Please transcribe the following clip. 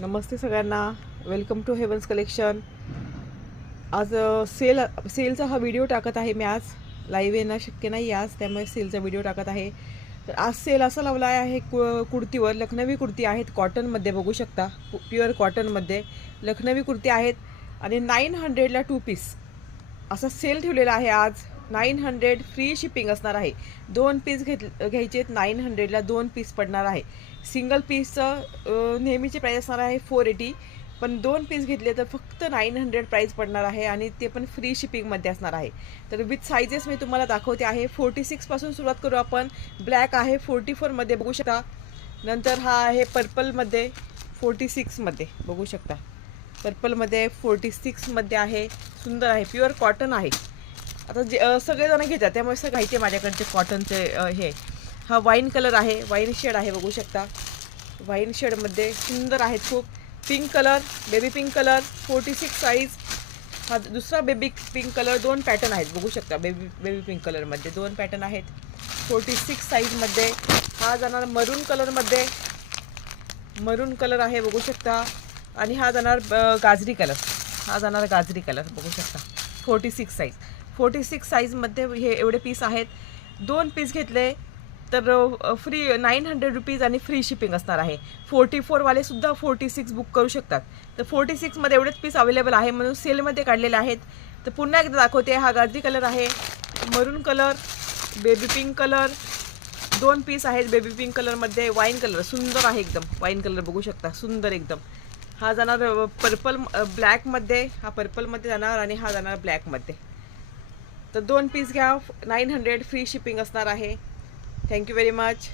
नमस्ते सगळ्यांना. Welcome to heaven's collection. आज सेलचा हा व्हिडिओ टाकत आहे मी. आज लाईव्ह येणं शक्य नाही आज, त्यामुळे सेलचा व्हिडिओ टाकत आहे. तर आज सेल असा लावला आहे कुर्तीवर. लखनवी कुर्ती आहेत कॉटनमध्ये, बघू शकता. प्युअर कॉटनमध्ये लखनवी कुर्ती आहेत आणि 900ला 2 पीस असा सेल ठेवलेला आहे आज. 900 फ्री शिपिंग असणार आहे. 2 पीस घ्यायचे आहेत. 900ला 2 पीस पडणार आहे. सिंगल पीसचं नेहमीची प्राईस असणार आहे 480, पण 2 पीस घेतले तर फक्त 900 प्राईस पडणार आहे आणि ते पण फ्री शिपिंगमध्ये असणार आहे. तर विथ साईजेस मी तुम्हाला दाखवते आहे. 46 पासून सुरुवात करू आपण. ब्लॅक आहे 44मध्ये, बघू शकता. नंतर हा आहे पर्पलमध्ये 46मध्ये, बघू शकता. पर्पलमध्ये 46मध्ये आहे. सुंदर आहे, प्युअर कॉटन आहे. आता सगळेजण घेतात त्यामुळे सगळं माहिती आहे माझ्याकडचे कॉटनचे. हे हा वाईन कलर आहे, वाईन शेड आहे, बघू शकता. वाईन शेडमध्ये सुंदर आहेत खूप. Pink colour, baby pink colour 46 size. हा दुसरा बेबी पिंक कलर. 2 पॅटर्न आहेत, बघू शकता. बेबी पिंक कलरमध्ये 2 पॅटर्न आहेत 46 साईजमध्ये. हा जाणार मरून कलरमध्ये, मरून कलर आहे, बघू शकता. आणि हा जाणार गाजरी कलर. हा जाणार गाजरी कलर, बघू शकता. 46 साईज. 46 साईजमध्ये हे एवढे पीस आहेत. 2 पीस घेतले तर फ्री 900 रुपीज आणि फ्री शिपिंग असणार आहे. 44वाले सुद्धा 46 बुक करू शकतात. तर 46मध्ये एवढेच पीस अवेलेबल आहे म्हणून सेलमध्ये काढलेले आहेत. तर पुन्हा एकदा दाखवते. हा गाजरी कलर आहे, maroon colour, baby pink colour. 2 piece आहेत बेबी पिंक कलरमध्ये. वाईन कलर सुंदर आहे एकदम. वाईन कलर बघू शकता, सुंदर एकदम. हा जाणार पर्पल ब्लॅकमध्ये. हा पर्पलमध्ये जाणार आणि हा जाणार ब्लॅकमध्ये. तर 2 पीस घ्या, 900 फ्री शिपिंग असणार आहे. Thank you very much.